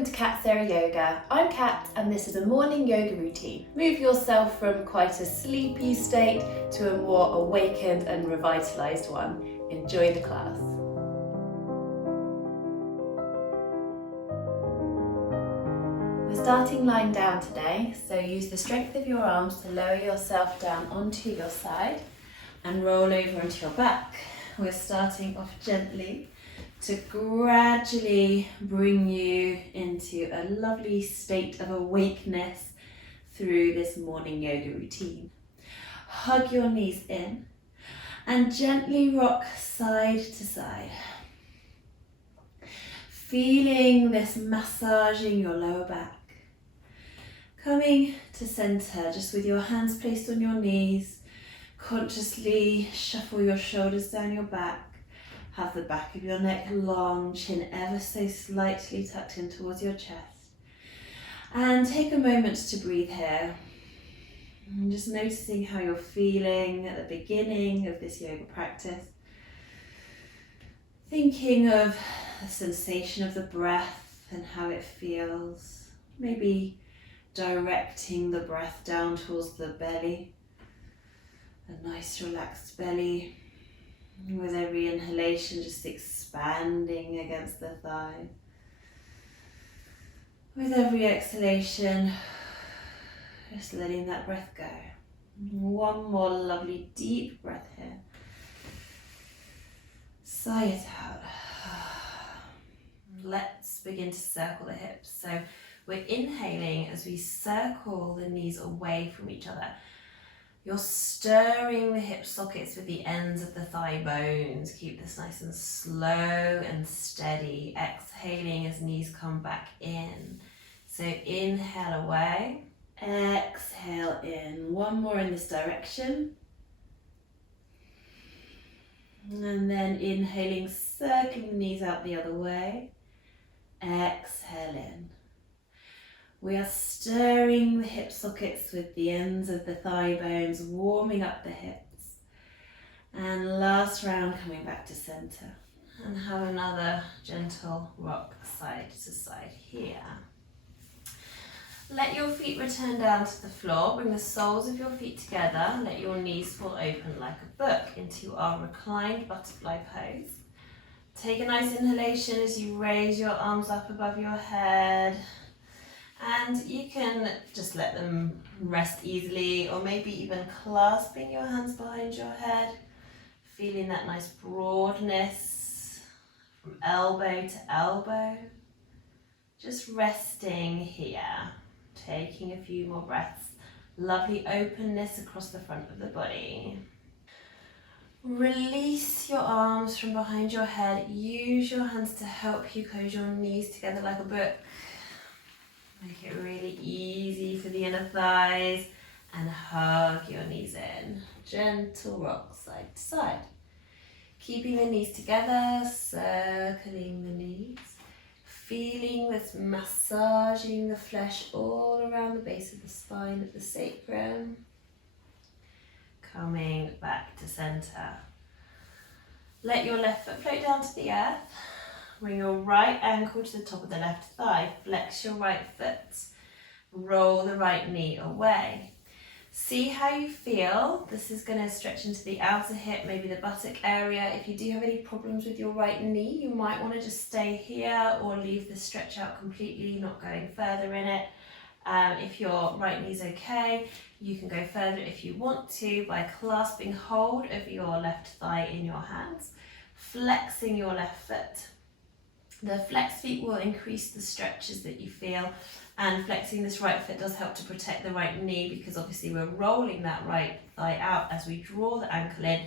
welcome to Sara Yoga. I'm Kat and this is a morning yoga routine. Move yourself from quite a sleepy state to a more awakened and revitalised one. Enjoy the class. We're starting lying down today, so use the strength of your arms to lower yourself down onto your side and roll over onto your back. We're starting off gently to gradually bring you into a lovely state of awakeness through this morning yoga routine. Hug your knees in and gently rock side to side. Feeling this massaging your lower back. Coming to center, just with your hands placed on your knees, consciously shuffle your shoulders down your back. Have the back of your neck long, chin ever so slightly tucked in towards your chest. And take a moment to breathe here. And just noticing how you're feeling at the beginning of this yoga practice. Thinking of the sensation of the breath and how it feels. Maybe directing the breath down towards the belly. A nice relaxed belly. With every inhalation, just expanding against the thigh. With every exhalation, just letting that breath go. One more lovely deep breath here. Sigh it out. Let's begin to circle the hips. So we're inhaling as we circle the knees away from each other. You're stirring the hip sockets with the ends of the thigh bones. Keep this nice and slow and steady. Exhaling as knees come back in. So inhale away, exhale in. One more in this direction. And then inhaling, circling the knees out the other way. Exhale in. We are stirring the hip sockets with the ends of the thigh bones, warming up the hips. And last round, coming back to center. And have another gentle rock side to side here. Let your feet return down to the floor. Bring the soles of your feet together. Let your knees fall open like a book into our reclined butterfly pose. Take a nice inhalation as you raise your arms up above your head. And you can just let them rest easily, or maybe even clasping your hands behind your head, feeling that nice broadness from elbow to elbow. Just resting here, taking a few more breaths. Lovely openness across the front of the body. Release your arms from behind your head. Use your hands to help you close your knees together like a book. Make it really easy for the inner thighs and hug your knees in. Gentle rock side to side. Keeping the knees together, circling the knees. Feeling this massaging the flesh all around the base of the spine at the sacrum. Coming back to center. Let your left foot float down to the earth. Bring your right ankle to the top of the left thigh. Flex your right foot. Roll the right knee away. See how you feel. This is going to stretch into the outer hip, maybe the buttock area. If you do have any problems with your right knee, you might want to just stay here or leave the stretch out completely, not going further in it. If your right knee's okay, you can go further if you want to by clasping hold of your left thigh in your hands, flexing your left foot. The flexed feet will increase the stretches that you feel, and flexing this right foot does help to protect the right knee because obviously we're rolling that right thigh out as we draw the ankle in.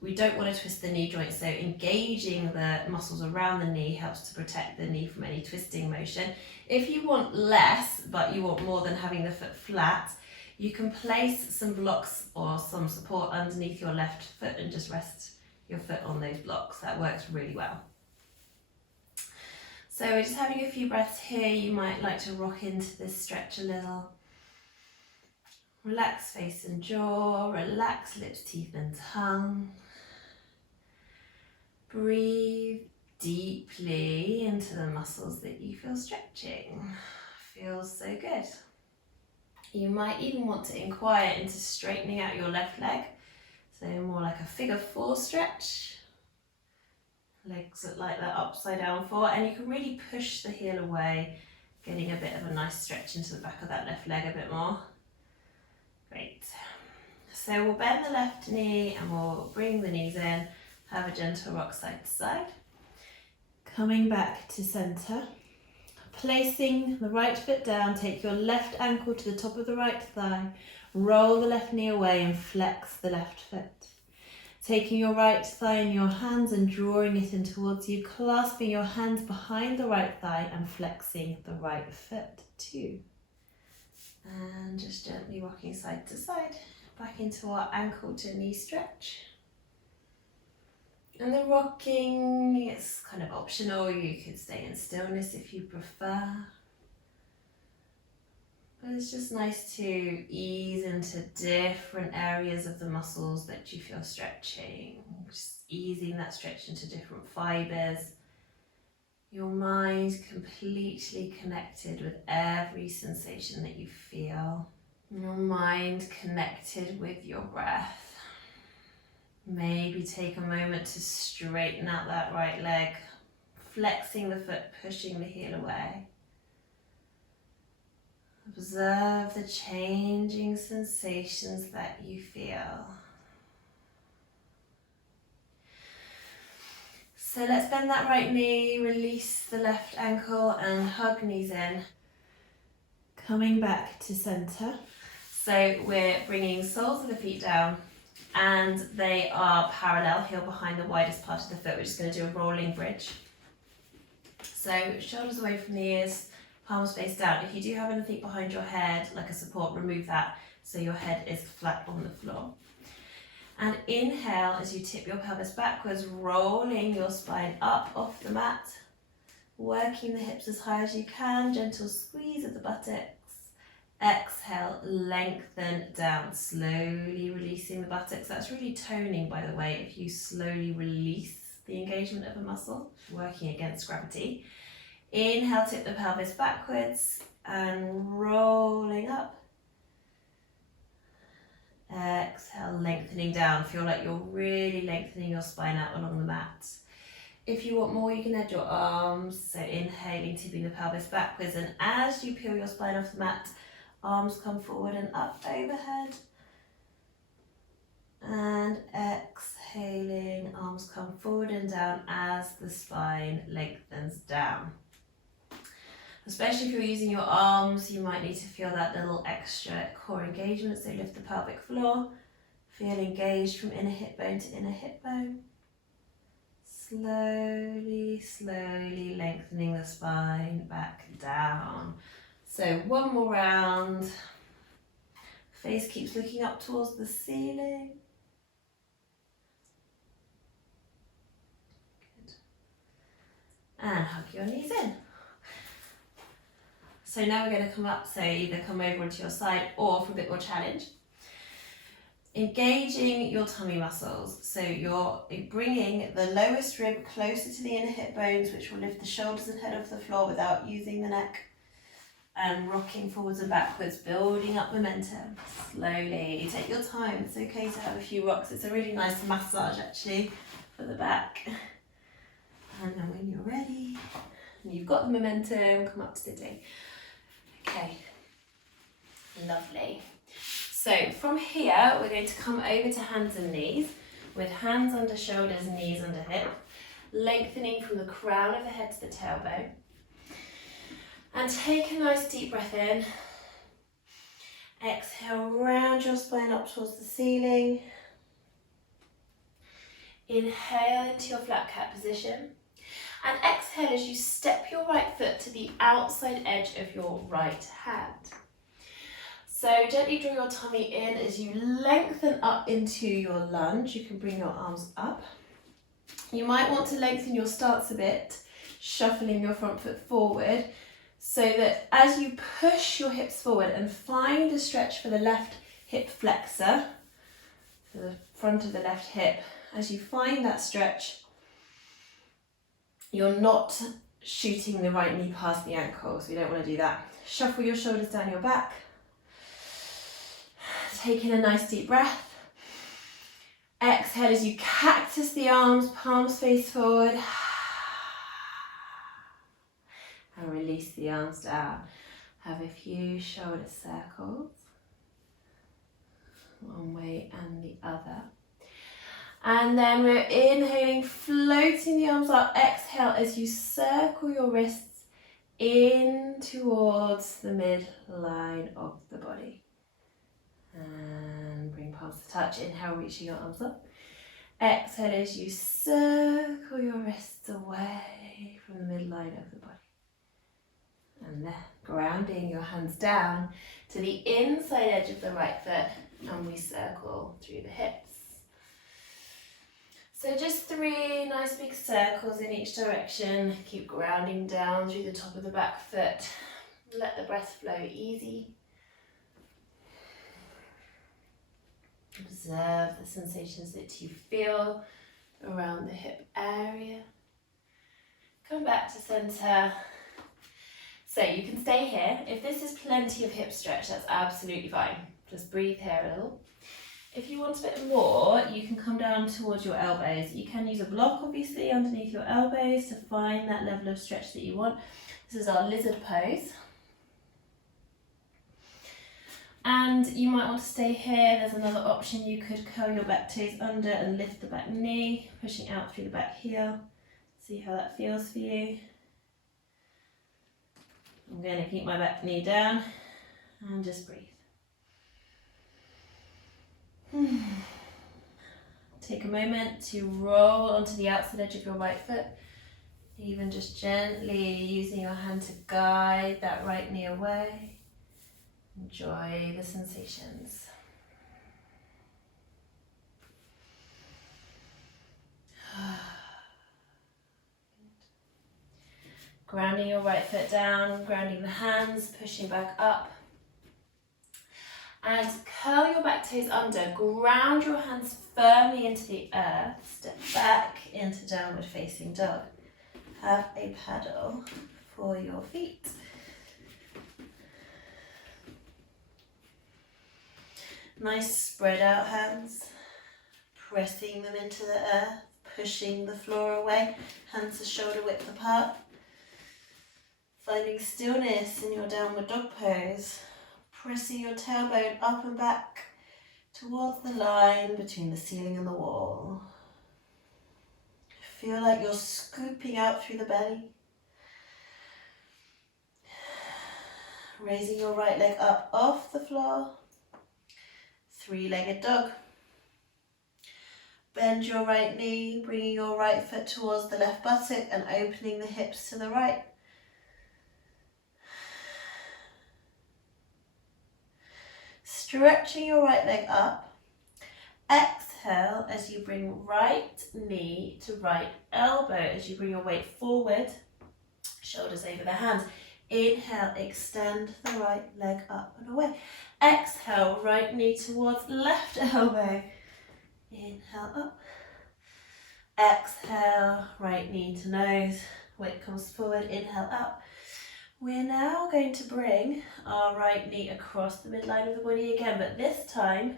We don't want to twist the knee joint, so engaging the muscles around the knee helps to protect the knee from any twisting motion. If you want less, but you want more than having the foot flat, you can place some blocks or some support underneath your left foot and just rest your foot on those blocks. That works really well. So we're just having a few breaths here. You might like to rock into this stretch a little. Relax face and jaw, relax lips, teeth and tongue. Breathe deeply into the muscles that you feel stretching. Feels so good. You might even want to inquire into straightening out your left leg. So more like a figure 4 stretch. Legs look like that upside down 4, and you can really push the heel away, getting a bit of a nice stretch into the back of that left leg a bit more. Great. So we'll bend the left knee and we'll bring the knees in, have a gentle rock side to side. Coming back to center, placing the right foot down, take your left ankle to the top of the right thigh, roll the left knee away and flex the left foot. Taking your right thigh in your hands and drawing it in towards you, clasping your hands behind the right thigh and flexing the right foot too. And just gently rocking side to side, back into our ankle to knee stretch. And the rocking is kind of optional, you could stay in stillness if you prefer. But it's just nice to ease into different areas of the muscles that you feel stretching. Just easing that stretch into different fibers. Your mind completely connected with every sensation that you feel. Your mind connected with your breath. Maybe take a moment to straighten out that right leg, flexing the foot, pushing the heel away. Observe the changing sensations that you feel. So let's bend that right knee, release the left ankle and hug knees in. Coming back to center. So we're bringing soles of the feet down and they are parallel, heel behind the widest part of the foot. We're just going to do a rolling bridge. So shoulders away from the ears, palms face down. If you do have anything behind your head, like a support, remove that so your head is flat on the floor. And inhale as you tip your pelvis backwards, rolling your spine up off the mat, working the hips as high as you can, gentle squeeze of the buttocks. Exhale, lengthen down, slowly releasing the buttocks. That's really toning, by the way, if you slowly release the engagement of a muscle, working against gravity. Inhale, tip the pelvis backwards and rolling up. Exhale, lengthening down. Feel like you're really lengthening your spine out along the mat. If you want more, you can add your arms. So inhaling, tipping the pelvis backwards, and as you peel your spine off the mat, arms come forward and up overhead. And exhaling, arms come forward and down as the spine lengthens down. Especially if you're using your arms, you might need to feel that little extra core engagement. So lift the pelvic floor, feel engaged from inner hip bone to inner hip bone. Slowly, slowly lengthening the spine back down. So one more round. Face keeps looking up towards the ceiling. Good. And hug your knees in. So now we're going to come up, so either come over onto your side or for a bit more challenge. Engaging your tummy muscles. So you're bringing the lowest rib closer to the inner hip bones, which will lift the shoulders and head off the floor without using the neck. And rocking forwards and backwards, building up momentum. Slowly, take your time. It's okay to have a few rocks. It's a really nice massage actually for the back. And then when you're ready, and you've got the momentum, come up sitting. Okay, lovely. So from here, we're going to come over to hands and knees, with hands under shoulders, knees under hip, lengthening from the crown of the head to the tailbone. And take a nice deep breath in. Exhale, round your spine up towards the ceiling. Inhale into your flat cat position. And exhale as you step your right foot to the outside edge of your right hand. So gently draw your tummy in as you lengthen up into your lunge. You can bring your arms up. You might want to lengthen your stance a bit, shuffling your front foot forward, so that as you push your hips forward and find a stretch for the left hip flexor, for the front of the left hip, as you find that stretch, You're not shooting the right knee past the ankle, so you don't want to do that. Shuffle your shoulders down your back. Taking a nice deep breath. Exhale as you cactus the arms, palms face forward. And release the arms down. Have a few shoulder circles. One way and the other. And then we're inhaling, floating the arms up. Exhale as you circle your wrists in towards the midline of the body. And bring palms to touch. Inhale, reaching your arms up. Exhale as you circle your wrists away from the midline of the body. And then grounding your hands down to the inside edge of the right foot, and we circle through the hips. So just 3 nice big circles in each direction. Keep grounding down through the top of the back foot. Let the breath flow easy. Observe the sensations that you feel around the hip area. Come back to center. So you can stay here. If this is plenty of hip stretch, that's absolutely fine. Just breathe here a little. If you want a bit more, you can come down towards your elbows. You can use a block, obviously, underneath your elbows to find that level of stretch that you want. This is our lizard pose. And you might want to stay here. There's another option. You could curl your back toes under and lift the back knee, pushing out through the back heel. See how that feels for you. I'm going to keep my back knee down and just breathe. Take a moment to roll onto the outside edge of your right foot, even just gently using your hand to guide that right knee away. Enjoy the sensations. Grounding your right foot down, grounding the hands, pushing back up. And curl your back toes under, ground your hands firmly into the earth, step back into downward facing dog. Have a paddle for your feet. Nice spread out hands, pressing them into the earth, pushing the floor away, hands are shoulder width apart. Finding stillness in your downward dog pose. Pressing your tailbone up and back towards the line between the ceiling and the wall. Feel like you're scooping out through the belly. Raising your right leg up off the floor. 3-legged dog. Bend your right knee, bringing your right foot towards the left buttock and opening the hips to the right. Stretching your right leg up. Exhale as you bring right knee to right elbow. As you bring your weight forward, shoulders over the hands. Inhale, extend the right leg up and away. Exhale, right knee towards left elbow. Inhale up. Exhale, right knee to nose. Weight comes forward, inhale up. We're now going to bring our right knee across the midline of the body again, but this time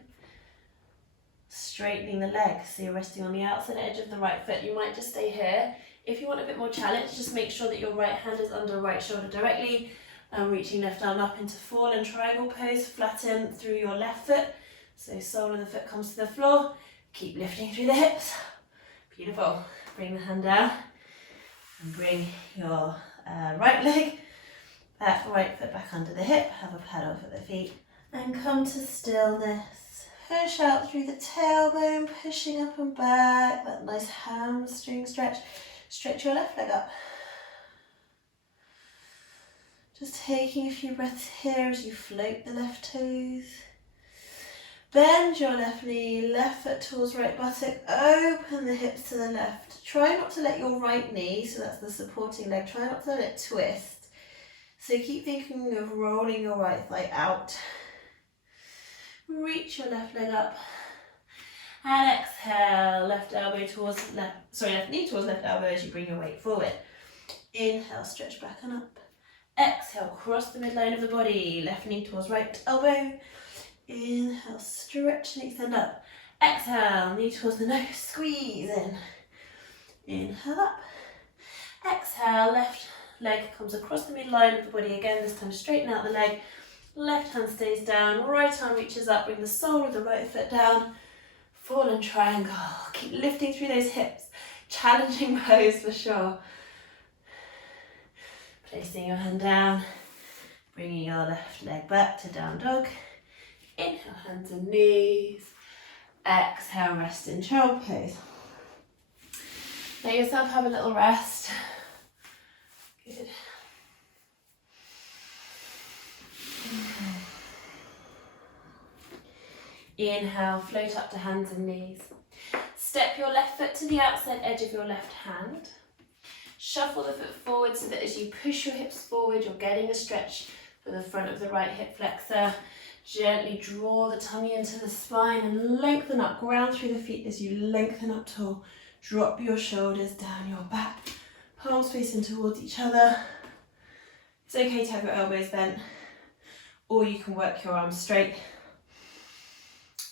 straightening the leg. So you're resting on the outside edge of the right foot. You might just stay here. If you want a bit more challenge, just make sure that your right hand is under right shoulder directly, and reaching left arm up into fallen triangle pose. Flatten through your left foot, so sole of the foot comes to the floor. Keep lifting through the hips. Beautiful. Bring the hand down and bring your right leg back, right foot back under the hip. Have a paddle for the feet and come to stillness. Push out through the tailbone, pushing up and back. That nice hamstring stretch. Stretch your left leg up. Just taking a few breaths here as you float the left toes. Bend your left knee, left foot towards right buttock, open the hips to the left. Try not to let your right knee, so that's the supporting leg, try not to let it twist. So keep thinking of rolling your right thigh out. Reach your left leg up And exhale, left elbow towards left knee towards left elbow as you bring your weight forward. Inhale, stretch back and up. Exhale, cross the midline of the body, left knee towards right elbow. Inhale, stretch and extend up. Exhale, knee towards the nose, squeeze in. Inhale up. Exhale, left leg comes across the midline of the body again, this time straighten out the leg. Left hand stays down, right arm reaches up, bring the sole of the right foot down. Fallen triangle. Keep lifting through those hips. Challenging pose for sure. Placing your hand down, bringing your left leg back to down dog. Inhale, hands and knees. Exhale, rest in child pose. Let yourself have a little rest. Good. Inhale, float up to hands and knees. Step your left foot to the outside edge of your left hand. Shuffle the foot forward so that as you push your hips forward, you're getting a stretch for the front of the right hip flexor. Gently draw the tummy into the spine and lengthen up. Ground through the feet as you lengthen up tall. Drop your shoulders down your back. Palms facing towards each other. It's okay to have your elbows bent, or you can work your arms straight.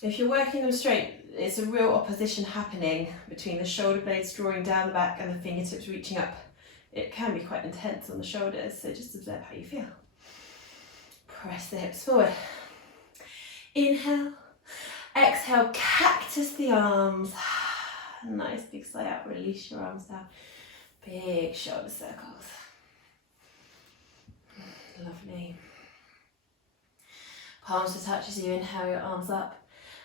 If you're working them straight, it's a real opposition happening between the shoulder blades drawing down the back and the fingertips reaching up. It can be quite intense on the shoulders, so just observe how you feel. Press the hips forward. Inhale. Exhale, cactus the arms. Nice big sigh out, release your arms down. Big shoulder circles. Lovely. Palms to touch as you inhale your arms up.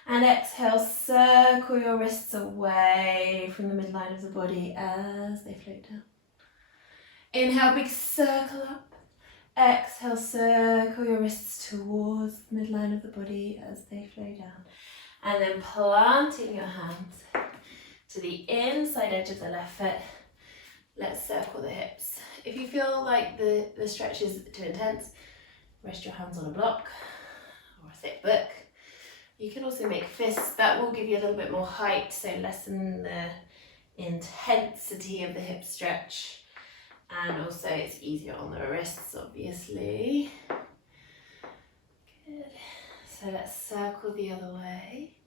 And exhale, circle your wrists away from the midline of the body as they float down. Inhale, big circle up. Exhale, circle your wrists towards the midline of the body as they flow down. And then planting your hands to the inside edge of the left foot. Let's circle the hips. If you feel like the stretch is too intense, rest your hands on a block or a thick book. You can also make fists. That will give you a little bit more height, so lessen the intensity of the hip stretch. And also it's easier on the wrists, obviously. Good. So let's circle the other way.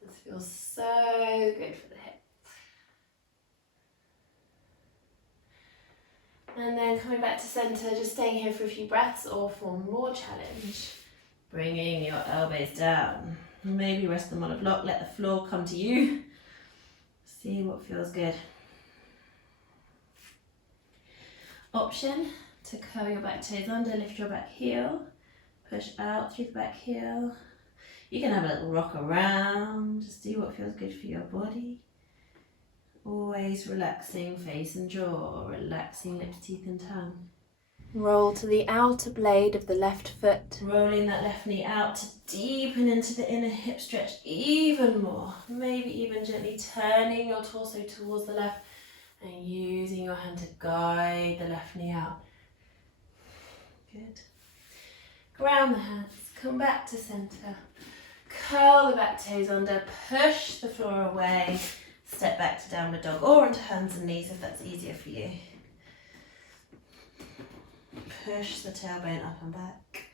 This feels so good for the hip. And then coming back to center, just staying here for a few breaths or for more challenge. Bringing your elbows down. Maybe rest them on a block, let the floor come to you. See what feels good. Option to curl your back toes under, lift your back heel, push out through the back heel. You can have a little rock around, just do what feels good for your body. Always relaxing face and jaw, relaxing lips, teeth and tongue. Roll to the outer blade of the left foot. Rolling that left knee out to deepen into the inner hip stretch even more. Maybe even gently turning your torso towards the left and using your hand to guide the left knee out. Good. Ground the hands, come back to center. Curl the back toes under, push the floor away. Step back to downward dog or onto hands and knees if that's easier for you. Push the tailbone up and back.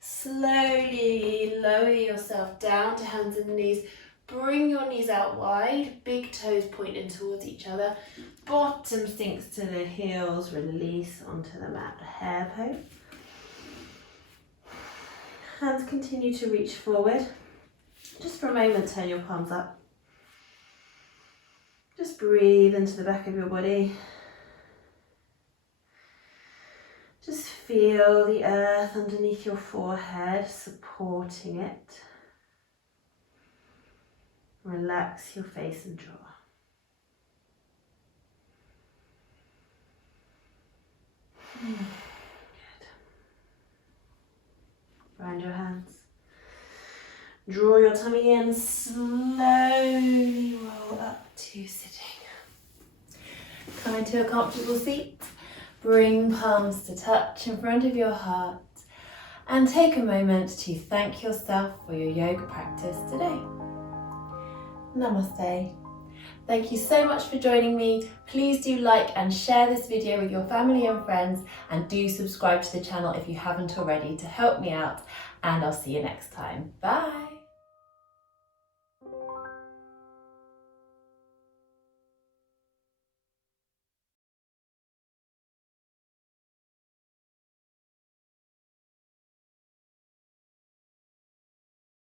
Slowly lower yourself down to hands and knees. Bring your knees out wide, big toes pointing towards each other. Bottom sinks to the heels, release onto the mat, hair pose. Hands continue to reach forward. Just for a moment, turn your palms up. Just breathe into the back of your body. Just feel the earth underneath your forehead, supporting it. Relax your face and jaw. Good. Round your hands. Draw your tummy in, slowly roll up to sitting. Come into a comfortable seat. Bring palms to touch in front of your heart. And take a moment to thank yourself for your yoga practice today. Namaste. Thank you so much for joining me. Please do like and share this video with your family and friends, and do subscribe to the channel if you haven't already to help me out, and I'll see you next time. Bye.